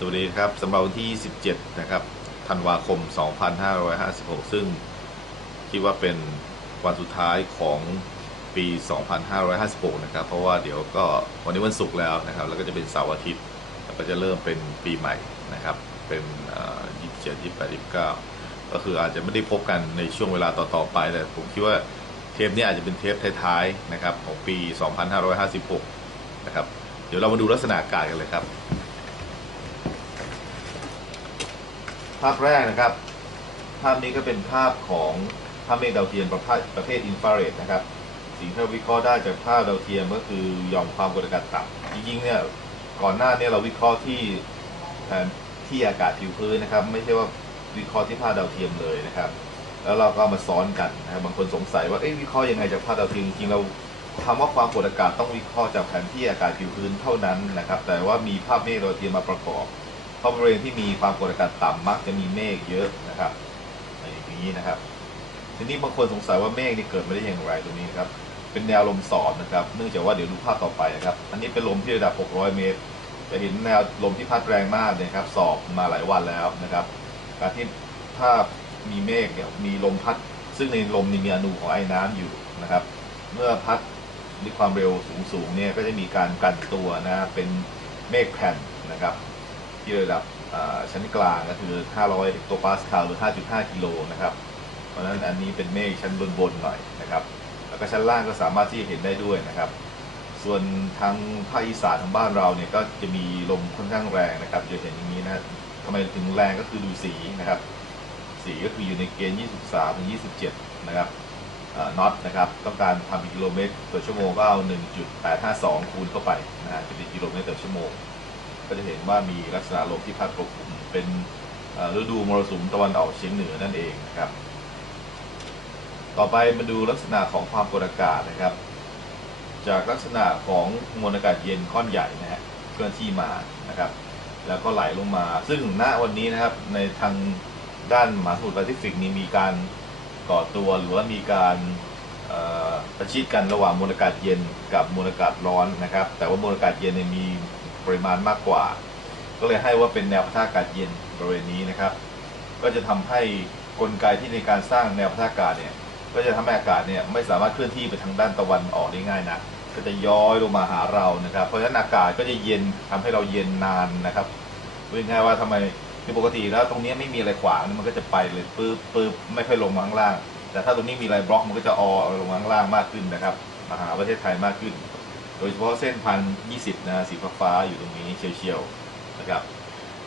สวัสดีครับสำหรับวันที่ 17 นะครับธันวาคม 2556 ซึ่งคิดว่าเป็นวันสุดท้ายของปี 2556 นะครับ เพราะว่าเดี๋ยวก็วันนี้วันศุกร์แล้วนะครับ แล้วก็จะเป็นเสาร์อาทิตย์ แล้วก็จะเริ่มเป็นปีใหม่นะครับ เป็น27 28 29 ก็คืออาจจะไม่ได้พบกันในช่วงเวลาต่อ ๆ ไป แต่ผมคิดว่าเทปนี้อาจจะเป็นเทปท้ายๆ นะครับ ของปี 2556 นะครับ เดี๋ยวเรามาดูลักษณะอากาศกันเลยครับ ภาพแรกนะครับ ภาพนี้ก็เป็นภาพของภาพเมฆดาวเทียมประเภทประเภทอินฟราเรดนะครับ สิ่งที่เราวิเคราะห์ได้จากภาพดาวเทียมก็คือยอมความกดอากาศต่ำจริงๆเนี่ยก่อนหน้าเนี้เราวิเคราะห์ที่แผนที่อากาศผิวพื้นนะครับ ไม่ใช่ว่าวิเคราะห์ที่ภาพดาวเทียมเลยนะครับ แล้วเราก็มาซ้อนกันนะครับบางคนสงสัยว่าเอ๊ะวิเคราะห์ยังไงจากภาพดาวเทียมจริงๆเราคำว่าความกดอากาศต้องวิเคราะห์จากแผนที่อากาศผิวพื้นเท่านั้นนะครับ แต่ว่ามีภาพเมฆดาวเทียมมาประกอบ เพราะบริเวณที่มีความกดอากาศต่ำมักจะมีเมฆเยอะนะครับอย่างนี้นะครับ ทีนี้บางคนสงสัยว่าเมฆนี่เกิดมาได้อย่างไรตรงนี้นะครับ เป็นแนวลมสอบนะครับ เนื่องจากว่าเดี๋ยวดูภาพต่อไปนะครับ อันนี้เป็นลมที่ระดับ 600 เมตร จะเห็นแนวลมที่พัดแรงมากเนี่ยครับ สอบมาหลายวันแล้วนะครับ การที่ถ้ามีเมฆเนี่ยมีลมพัด ซึ่งในลมนี่มีอนุของไอ้น้ำอยู่นะครับ เมื่อพัดด้วยความเร็วสูงๆเนี่ยก็จะมีการกันตัวนะเป็นเมฆแผ่นนะครับ ที่ระดับชั้นกลางก็คือ 500เฮกโตปาสคาลหรือ 5.5 กิโลนะครับ เพราะฉะนั้นอันนี้เป็นเมฆชั้นบนๆหน่อยนะครับ แล้วก็ชั้นล่างก็สามารถที่จะเห็นได้ด้วยนะครับ ส่วนทางภาคอีสานของบ้านเราเนี่ยก็จะมีลมค่อนข้างแรงนะครับ จะเห็นอย่างนี้นะทำไมถึงแรงก็คือดูสีนะครับ สีก็คืออยู่ในเกณฑ์ 23ถึง27 นะครับน็อตนะครับ ต้องการทำเป็นกิโลเมตรต่อชั่วโมงก็เอา 1.852 คูณเข้าไปนะฮะจะเป็นกิโลเมตรต่อชั่วโมง ก็จะเห็นว่ามีลักษณะลมที่พัดปกคลุมเป็นฤดูมรสุมตะวันออกเฉียงเหนือนั่นเองนะครับ ต่อไปมาดูลักษณะของความกดอากาศนะครับ จากลักษณะของมวลอากาศเย็นก้อนใหญ่นะฮะเคลื่อนที่มานะครับ แล้วก็ไหลลงมา ซึ่งณวันนี้นะครับในทางด้านมหาสมุทรแปซิฟิกนี้มีการก่อตัวหรือว่ามีการประชิดกันระหว่างมวลอากาศเย็นกับมวลอากาศร้อนนะครับ แต่ว่ามวลอากาศเย็นเนี่ยมี ปริมาณมากกว่า ก็เลยให้ว่าเป็นแนวปะทะอากาศเย็นบริเวณนี้นะครับ ก็จะทำให้กลไกที่ในการสร้างแนวปะทะอากาศเนี่ยก็จะทำให้อากาศเนี่ยไม่สามารถเคลื่อนที่ไปทางด้านตะวันออกได้ง่ายนะก็จะย้อยลงมาหาเรานะครับ เพราะฉะนั้นอากาศก็จะเย็นทำให้เราเย็นนานนะครับพูดง่ายๆว่าทำไมคือปกติแล้วตรงนี้ไม่มีอะไรขวางมันก็จะไปเลยปื๊บปื๊บไม่ค่อยลงมาข้างล่าง แต่ถ้าตรงนี้มีอะไรบล็อกมันก็จะออลงมาข้างล่างมากขึ้นนะครับมาหาประเทศไทยมากขึ้น โดยเฉพาะเส้นพันยี่สิบนะสีฟ้าๆอยู่ตรงนี้เฉียวๆนะครับ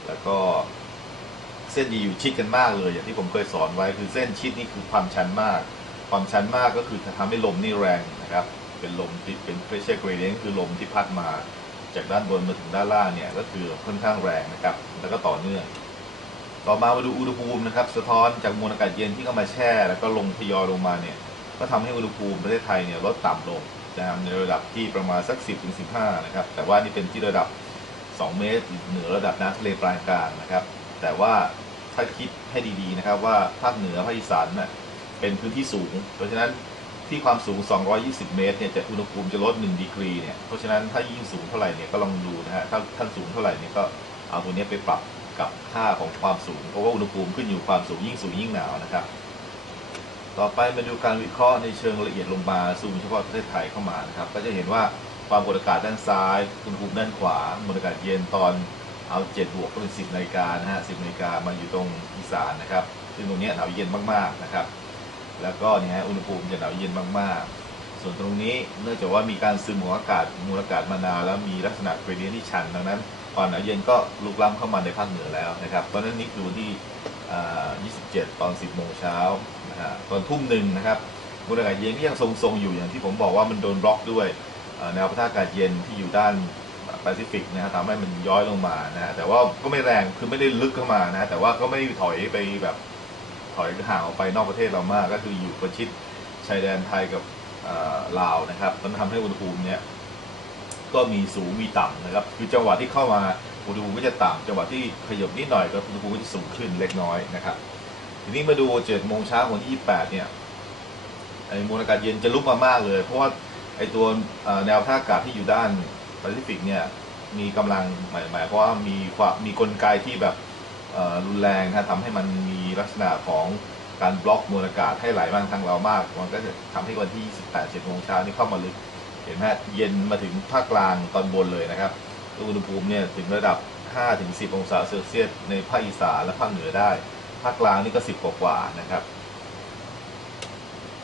แล้วก็เส้นดีอยู่ชิดกันมากเลย อย่างที่ผมเคยสอนไว้คือเส้นชิดนี่คือความชันมาก ความชันมากก็คือจะทำให้ลมนี่แรงนะครับ เป็นลมที่เป็น pressure gradient คือลมที่พัดมา จากด้านบนมาถึงด้านล่างเนี่ยก็คือค่อนข้างแรงนะครับ แล้วก็ต่อเนื่อง ต่อมามาดูอุณหภูมินะครับ สะท้อนจากมวลอากาศเย็นที่เข้ามาแช่ แล้วก็ลงทยอยลงมาเนี่ย ก็ทำให้อุณหภูมิประเทศไทยเนี่ยลดต่ำลง นะครับในระดับที่ประมาณสัก 10ถึง15 นะครับ แต่ว่านี่เป็นที่ระดับ 2 เมตรเหนือระดับน้ำทะเลปานกลางนะครับ แต่ว่าถ้าคิดให้ดีๆนะครับว่าภาคเหนือภาคอีสานเน่ะเป็นพื้นที่สูง เพราะฉะนั้นที่ความสูง 220 เมตรเนี่ยจะอุณหภูมิจะลด 1 ดีกรีเนี่ย เพราะฉะนั้นถ้ายิ่งสูงเท่าไหร่เนี่ยก็ลองดูนะฮะ ถ้าท่านสูงเท่าไหร่เนี่ยก็เอาตัวนี้ไปปรับกับค่าของความสูง เพราะว่าอุณหภูมิขึ้นอยู่ความสูงยิ่งสูงยิ่งหนาวนะครับ ต่อไปมาดูการวิเคราะห์ในเชิงละเอียดลงมาซูมเฉพาะประเทศไทยเข้ามานะครับ ก็จะเห็นว่าความกดอากาศด้านซ้ายอุณหภูมิด้านขวามวลอากาศเย็นตอนเอา7บวกก็เป็น10นาฬิกานะฮะ10นาฬิกามาอยู่ตรงอีสานนะครับ ซึ่งตรงนี้หนาวเย็นมากๆนะครับ แล้วก็เนี่ยฮะอุณหภูมิจะหนาวเย็นมากๆ ส่วนตรงนี้เนื่องจากว่ามีการซึมของอากาศมูลอากาศมานานแล้วมีลักษณะเกรเดียนที่ชันดังนั้นความหนาวเย็นก็ลุกล้ำเข้ามาในภาคเหนือแล้วนะครับเพราะนั้นนี่คือวันที่อ่า27 ตอน 10 โมงเช้า ตอนทุ่มหนึ่งนะครับมูลอากาศเย็นก็ยังทรงๆอยู่อย่างที่ผมบอกว่ามันโดนบล็อกด้วยแนวปะทะอากาศเย็นที่อยู่ด้านแปซิฟิกนะฮะทำให้มันย้อยลงมานะฮะแต่ว่าก็ไม่แรงคือไม่ได้ลึกเข้ามานะแต่ว่าก็ไม่ได้ถอยไปแบบถอยห่างออกไปนอกประเทศเรามาก ก็คืออยู่ประชิดชายแดนไทยกับลาวนะครับมันทำให้อุณหภูมิเนี้ยก็มีสูงมีต่ำนะครับคือจังหวะที่เข้ามาอุณหภูมิก็จะต่ำจังหวะที่ขยบนิดหน่อยก็อุณหภูมิก็จะสูงขึ้นเล็กน้อยนะครับ ทีนี้มาดูเจ็ดโมงเช้าของที่28เนี่ยไอ้มวลอากาศเย็นจะลุกมามากเลย เพราะว่าไอ้ตัวแนวท่าอากาศที่อยู่ด้านแปซิฟิกเนี่ยมีกำลังหมายหมายเพราะว่ามีความมีกลไกที่แบบรุนแรงนะทำให้มันมีลักษณะของการบล็อกมวลอากาศให้ไหลมาทางเรามาก มันก็จะทำให้วันที่28 7โมงเช้านี่เข้ามาลึก เห็นไหมเย็นมาถึงภาคกลางตอนบนเลยนะครับอุณหภูมิเนี่ยถึงระดับ 5-10 องศาเซลเซียสในภาคอีสานและภาคเหนือได้ ภาคกลางนี่ก็10กว่านะครับ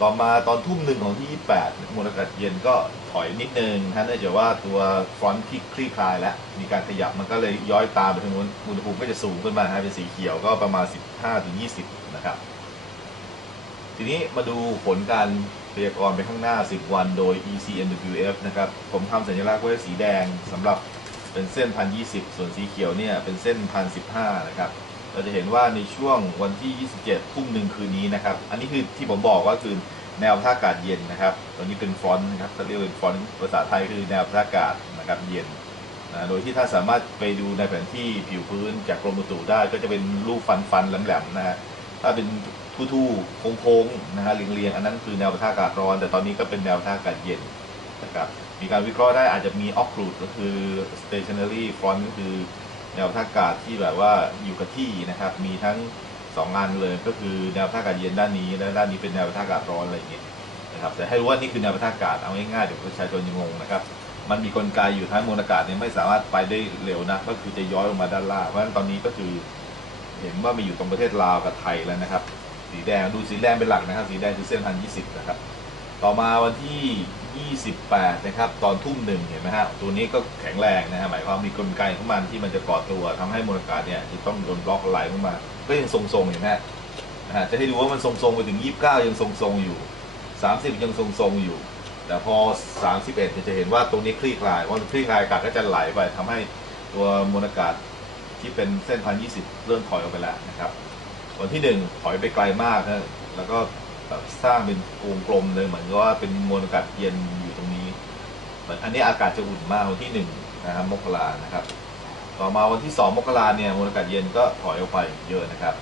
ต่อมาตอนทุ่มหนึ่งของที่ 28มวลอากาศเย็นก็ถอยนิดนึงนะฮะเนื่องจากว่าตัวฟรอนต์ที่คลี่คลายแล้ว มีการขยับมันก็เลยย้อยตามไปทางนู้นอุณหภูมิก็จะสูงขึ้นมาฮะเป็นสีเขียวก็ประมาณ 15-20 นะครับ ทีนี้มาดูผลการพยากรณ์ไปข้างหน้า 10 วันโดย ECMWF นะครับ ผมทำสัญลักษณ์ไว้สีแดงสำหรับเป็นเส้น1,020ส่วนสีเขียวเนี่ยเป็นเส้น1,015นะครับ เราจะเห็นว่าในช่วงวันที่ 27ทุ่มหนึ่งคืนนี้นะครับ อันนี้คือที่ผมบอกว่าคือแนวท่าอากาศเย็นนะครับตัวนี้เป็นฟรอนต์นะครับเขาเรียกเป็นฟรอนต์ภาษาไทยคือแนวท่าอากาศนะครับเย็นนะโดยที่ถ้าสามารถไปดูในแผนที่ผิวพื้นจากกรมอุตุได้ก็จะเป็นรูปฟันฟันแหลมๆนะฮะถ้าเป็นทู่ๆโค้งๆนะฮะเรียงๆอันนั้นคือแนวปะทะอากาศร้อน แต่ตอนนี้ก็เป็นแนวปะทะอากาศเย็นนะครับมีการวิเคราะห์ได้อาจจะมีออฟ r รูดก็คือ stationary front ก็คือ แนวปะทะอากาศที่แบบว่าอยู่กับที่นะครับ มีทั้งสองงานเลยก็คือแนวปะทะอากาศเย็นด้านนี้และด้านนี้เป็นแนวปะทะอากาศร้อนอะไรอย่างเงี้ยนะครับแต่ให้รู้ว่านี่คือแนวปะทะอากาศเอาง่ายๆเดี๋ยวประชาชนจะงงนะครับ มันมีกลไกอยู่ท้ายมวลอากาศเนี่ยไม่สามารถไปได้เร็วนะก็คือจะย้อยลงมาด้านล่างเพราะฉะนั้นตอนนี้ก็คือ เห็นว่ามีอยู่ตรงประเทศลาวกับไทยแล้วนะครับ สีแดงดูสีแดงเป็นหลักนะครับ สีแดงคือเส้นพันยี่สิบนะครับ ต่อมาวันที่ 28 นะครับ ตอนทุ่มหนึ่งเห็นไหมฮะ ตัวนี้ก็แข็งแรงนะฮะ หมายความมีกลไกของมันที่มันจะก่อตัวทำให้มวลอากาศเนี่ยจะต้องโดนบล็อกไหลลงมา ก็ยังทรงๆเห็นไหมฮะนะฮะ จะให้ดูว่ามันทรงๆไปถึง 29 ยังทรงๆอยู่ 30 ยังทรงๆอยู่ แต่พอ 31 จะเห็นว่าตรงนี้คลี่คลายว่าคลี่คลายอากาศก็จะไหลไปทำให้ตัวมวลอากาศที่เป็นเส้นพันยี่สิบเริ่มถอยออกไปแล้วนะครับ วันที่หนึ่งถอยไปไกลมากนะแล้วก็ แบบสร้างเป็นวงกลมเลยเหมือนกับว่าเป็นมวลอากาศเย็นอยู่ตรงนี้เหมือนอันนี้อากาศจะอุ่นมากวันที่หนึ่งนะครับมกรานะครับ ต่อมาวันที่สองมกราเนี่ยมวลอากาศเย็นก็ถอยออกไปเยอะนะครับ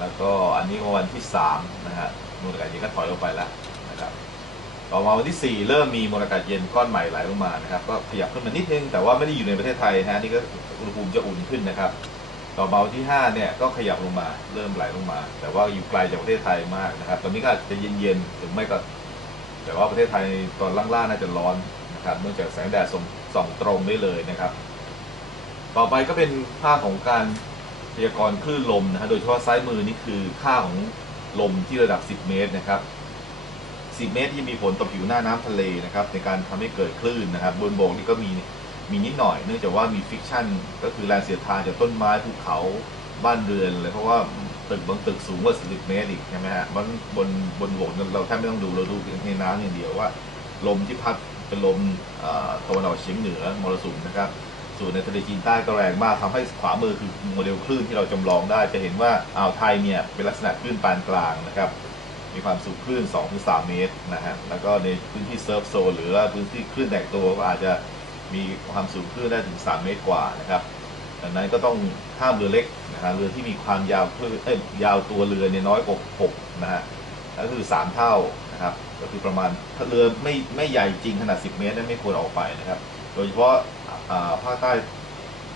แล้วก็อันนี้วันที่สามนะฮะมวลอากาศเย็นก็ถอยออกไปแล้วนะครับ ต่อมาวันที่ 4 เริ่มมีมวลอากาศเย็นก้อนใหม่ไหลลงมานะครับ ก็ขยับขึ้นมานิดนึงแต่ว่าไม่ได้อยู่ในประเทศไทยนะฮะนี่ก็อุณหภูมิจะอุ่นขึ้นนะครับ ต่อมาที่ 5 เนี่ยก็ขยับลงมาเริ่มไหลลงมา แต่ว่าอยู่ไกลจากประเทศไทยมากนะครับ ตอนนี้ก็อาจจะเย็นๆหรือไม่ก็ แต่ว่าประเทศไทยตอนล่างๆน่าจะร้อนนะครับเนื่องจากแสงแดดส่องส่องตรงได้เลยนะครับ ต่อไปก็เป็นภาพของการพยากรณ์คลื่นลมนะฮะโดยเฉพาะซ้ายมือนี่คือค่าของลมที่ระดับ 10 เมตรนะครับ10 เมตรที่มีผลต่อผิวหน้าน้ำทะเลนะครับในการทำให้เกิดคลื่นนะครับบนบกนี่ก็มี มีนิดหน่อย เนื่องจากว่ามีฟิกชันก็คือแรงเสียดทานจากต้นไม้ภูเขาบ้านเรือนเลยเพราะว่าตึกบางตึกสูงกว่า10เมตรอีกใช่ไหมฮะบนบนบนบกเราแทบไม่ต้องดูเราดูในน้ำอย่างเดียวว่า ลมที่พัดเป็นลมตะวันออกเฉียงเหนือมรสุมนะครับ ส่วนในทะเลจีนใต้ก็แรงมากทำให้ขวามือคือโมเดลคลื่นที่เราจำลองได้จะเห็นว่าอ่าวไทยเนี่ยเป็นลักษณะคลื่นปานกลางนะครับมีความสูงคลื่น 2-3 เมตรนะฮะแล้วก็ในพื้นที่เซิร์ฟโซนหรือว่าพื้นที่คลื่นแตกตัวก็อาจจะ มีความสูงคลื่นได้ถึง 3 เมตรกว่านะครับดังนั้นก็ต้องห้ามเรือเล็กนะฮะเรือที่มีความยาวคลื่นเอ้ยยาวตัวเรือเนี่ยน้อยกว่า6นะฮะก็คือ 3 เท่านะครับ ก็คือประมาณถ้าเรือไม่ไม่ใหญ่จริงขนาด 10 เมตรนั้นไม่ควรออกไปนะครับ โดยเฉพาะภาคใต้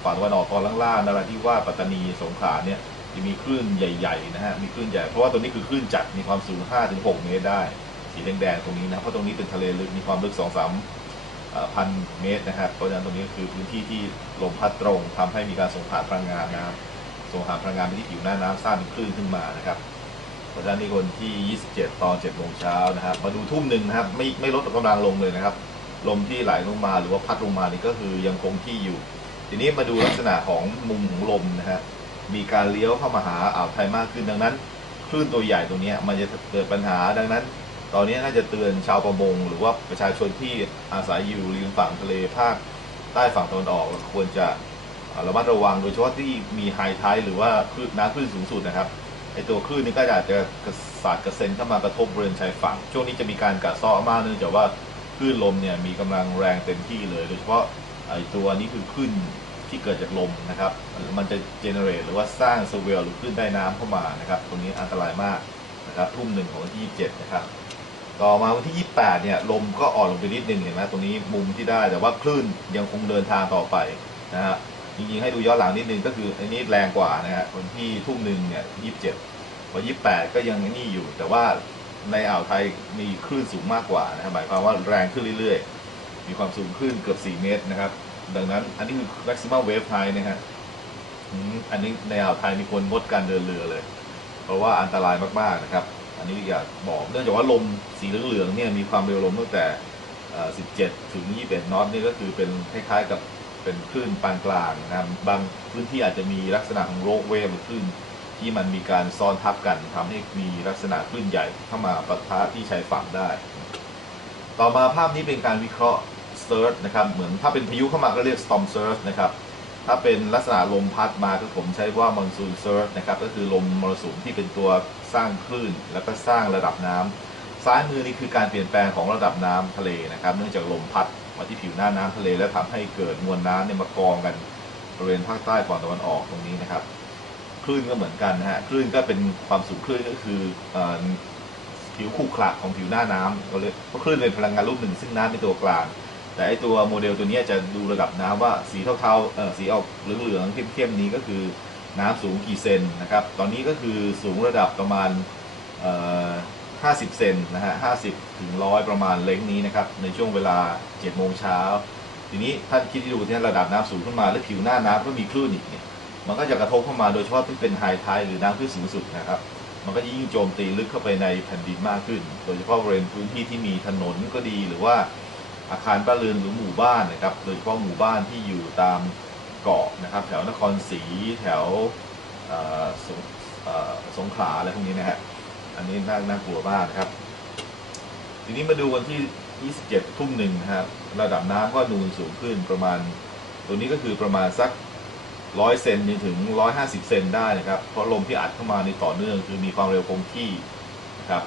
ฝั่งตะวันออกตอนล่างๆนราธิวาสปัตตานีสงขลาเนี่ยจะมีคลื่นใหญ่ๆนะฮะมีคลื่นใหญ่เพราะว่าตัวนี้คือคลื่นจัดมีความสูง 5-6 เมตรได้สีแดงๆตรงนี้นะเพราะตรงนี้เป็นทะเลลึกมีความลึก 2-3 พันเมตรนะครับเพราะฉะนั้นตรงนี้คือพื้นที่ที่ลมพัดตรงทำให้มีการส่งผ่านพลังงานนะครับส่งผ่านพลังงานไปที่ผิวหน้าน้ำสร้างเป็นคลื่นขึ้นมานะครับเพราะฉะนั้นนี่คนที่ 27 ตอน7โมงเช้านะครับ มาดูทุ่มหนึ่งนะครับ ไม่ไม่ลดกำลังลงเลยนะครับ ลมที่ไหลลงมาหรือว่าพัดลงมานี่ก็คือยังคงที่อยู่ ทีนี้มาดูลักษณะของมุมของลมนะฮะมีการเลี้ยวเข้ามาหาอ่าวไทยมากขึ้นดังนั้นคลื่นตัวใหญ่ตัวนี้มันจะเกิดปัญหาดังนั้น ตอนนี้น่าจะเตือนชาวประมง หรือว่าประชาชนที่อาศัยอยู่ริมฝั่งทะเลภาคใต้ฝั่งตะวันออกควรจะระมัดระวังโดยเฉพาะที่มีไฮไทด์หรือว่าคลื่นน้ำคลื่นสูงสุดนะครับไอตัวคลื่นนี้ก็อาจจะกระสาดกระเซ็นเข้ามากระทบบริเวณชายฝั่ง ช่วงนี้จะมีการกัดซ้อมากเนื่องจากว่าคลื่นลมเนี่ยมีกำลังแรงเต็มที่เลย โดยเฉพาะไอตัวนี้คือคลื่นที่เกิดจากลมนะครับ มันจะเจเนเรตหรือว่าสร้างสเวลหรือคลื่นใต้น้ำเข้ามานะครับ ตรงนี้อันตรายมากนะครับทุ่มหนึ่งของวันที่ 27 นะครับ ต่อมาวันที่ 28 เนี่ยลมก็อ่อนลงไปนิดนึงเห็นไหมตรงนี้มุมที่ได้แต่ว่าคลื่นยังคงเดินทางต่อไปนะฮะจริงๆให้ดูย้อนหลังนิดนึงก็คืออันนี้แรงกว่านะฮะวันที่ทุ่มหนึ่งเนี่ย27พอ28 ก็ยังนี่อยู่ แต่ว่าในอ่าวไทยมีคลื่นสูงมากกว่านะครับหมายความว่าแรงขึ้นเรื่อยๆ มีความสูงขึ้นเกือบ 4 เมตรนะครับ ดังนั้นอันนี้คือ maximum wave height นะฮะอันนี้ในอ่าวไทยมีคนงดการเดินเรือเลย เพราะว่าอันตรายมากๆนะครับ อันนี้อยากบอกเนื่องจากว่าลมสีเหลืองๆเนี่ยมีความเร็วลมตั้งแต่ 17 ถึง 21 นอตนี่ก็คือเป็นคล้ายๆกับเป็นคลื่นปานกลางนะครับบางพื้นที่อาจจะมีลักษณะของโรคเวฟหรือคลื่นที่มันมีการซ้อนทับกันทำให้มีลักษณะคลื่นใหญ่เข้ามาปะทะที่ชายฝั่งได้ ต่อมาภาพนี้เป็นการวิเคราะห์ surge นะครับเหมือนถ้าเป็นพายุเข้ามาก็เรียก storm surge นะครับ ถ้าเป็นลักษณะลมพัดมาก็ผมใช้ว่า monsoon surge นะครับก็คือลมมรสุมที่เป็นตัวสร้างคลื่น แล้วก็สร้างระดับน้ำซ้ายมือนี่คือการเปลี่ยนแปลงของระดับน้ำทะเลนะครับ เนื่องจากลมพัดมาที่ผิวหน้าน้ำทะเล แล้วทำให้เกิดมวลน้ำเนี่ยมากองกันบริเวณภาคใต้ฝั่งตะวันออกตรงนี้นะครับคลื่นก็เหมือนกันนะฮะคลื่นก็เป็นความสูงคลื่นก็คืออผิวขรุขระของผิวหน้าน้ำเราเลยเพราคลื่นเป็นพลังงานรูปหนึ่งซึ่งน้ำเป็นตัวกลาง แต่ไอตัวโมเดลตัวนี้จะดูระดับน้ำว่าสีเทาๆเออสีออกเหลืองๆเข้มๆนี้ก็คือน้ำสูงกี่เซนนะครับ ตอนนี้ก็คือสูงระดับประมาณเอ่อ50 เซนนะฮะ50 ถึง 100 ประมาณเล้งนี้นะครับ ในช่วงเวลา 7 โมงเช้า ทีนี้ท่านคิดดูที่ระดับน้ำสูงขึ้นมา แล้วผิวหน้าน้ำก็มีคลื่นอีกเนี่ย มันก็จะกระทบเข้ามาโดยเฉพาะที่เป็นไฮไทหรือน้ำคลื่นสูงสุดนะครับ มันก็จะยิ่งโจมตีลึกเข้าไปในแผ่นดินมากขึ้น โดยเฉพาะบริเวณพื้นที่ที่มีถนนก็ดีหรือว่า อาคารบ้านเรือนหรือหมู่บ้านนะครับ โดยเฉพาะหมู่บ้านที่อยู่ตามเกาะนะครับ แถวนครศรีแถวสงสงขลาอะไรพวกนี้นะฮะ อันนี้น่าน่ากลัวมากนะครับ ทีนี้มาดูวันที่ 27 ทุ่มหนึ่งนะครับ ระดับน้ำก็นูนสูงขึ้นประมาณ ตัวนี้ก็คือประมาณสักร้อยเซนนถึงร้อยห้าสิบเซนได้นะครับ เพราะลมที่อัดเข้ามาในต่อเนื่องคือมีความเร็วคงที่นะครับ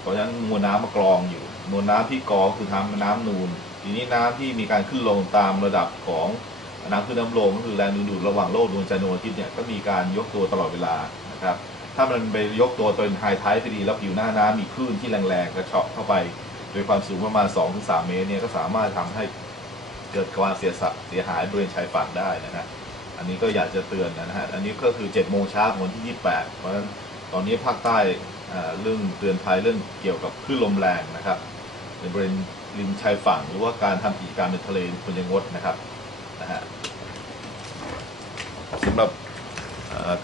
เพราะฉะนั้นมวลน้ำมากรองอยู่ มวลน้ำที่กรอคือทำน้ำนูน ทีนี้น้ำที่มีการขึ้นลงตามระดับของน้ำขึ้นน้ำลงก็คือแรงดึงดูดระหว่างโลกดวงจันทร์ดวงอาทิตย์เนี่ยก็มีการยกตัวตลอดเวลานะครับ ถ้ามันไปยกตัวเป็นไฮไทป์พอดีแล้วผิวหน้าน้ำมีคลื่นที่แรงๆกระชาะเข้าไป โดยความสูงประมาณ 2-3 เมตรเนี่ยก็สามารถทำให้เกิดความเสียสะเสียหายบริเวณชายฝั่งได้นะฮะอันนี้ก็อยากจะเตือนนะฮะอันนี้ก็คือ7โมงเช้าของวันที่ 28 เพราะฉะนั้นตอนนี้ภาคใต้เรื่องเตือนภัยเรื่องเกี่ยวกับคลื่นลมแรงนะครับ ในบริเวณริมชายฝั่ง หรือว่าการทำกิจการมในทะเลควรจะงดนะครับนะฮะสำหรับ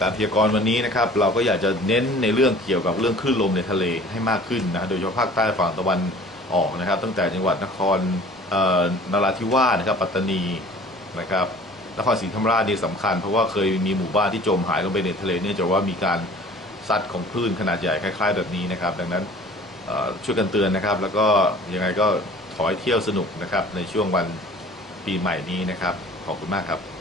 การพยากรณ์วันนี้นะครับ เราก็อยากจะเน้นในเรื่องเกี่ยวกับเรื่องคลื่นลมในทะเลให้มากขึ้นนะฮะโดยเฉพาะภาคใต้ฝั่งตะวันออกนะครับ ตั้งแต่จังหวัดนครนราธิวาสนะครับปัตตานีนะครับนครศรีธรรมราชนี่สำคัญ เพราะว่าเคยมีหมู่บ้านที่จมหายลงไปในทะเลเนื่องจากว่ามีการซัดของคลื่นขนาดใหญ่คล้าย ๆ แบบนี้นะครับ ดังนั้น ช่วยกันเตือนนะครับ แล้วก็ยังไงก็ขอให้เที่ยวสนุกนะครับ ในช่วงวันปีใหม่นี้นะครับ ขอบคุณมากครับ